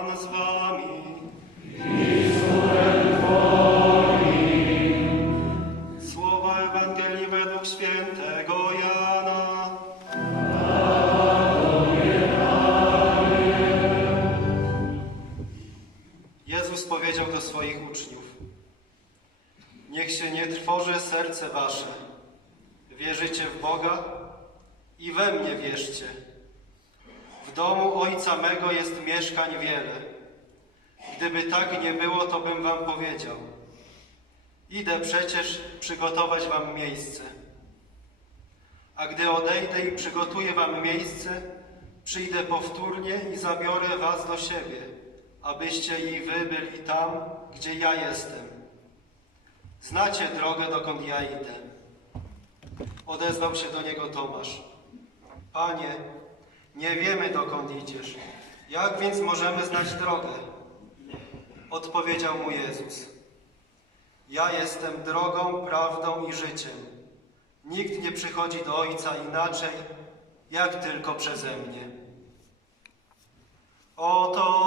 Pan z wami. Słowa Ewangelii według świętego Jana. Jezus powiedział do swoich uczniów: Niech się nie trwoży serce wasze. Wierzycie w Boga i we mnie wierzcie. W domu Ojca mego jest mieszkań wiele. Gdyby tak nie było, to bym wam powiedział. Idę przecież przygotować wam miejsce. A gdy odejdę i przygotuję wam miejsce, przyjdę powtórnie i zabiorę was do siebie, abyście i wy byli tam, gdzie ja jestem. Znacie drogę, dokąd ja idę. Odezwał się do niego Tomasz. Panie, nie wiemy dokąd idziesz. Jak więc możemy znać drogę? Odpowiedział mu Jezus. Ja jestem drogą, prawdą i życiem. Nikt nie przychodzi do Ojca inaczej, jak tylko przeze mnie. Oto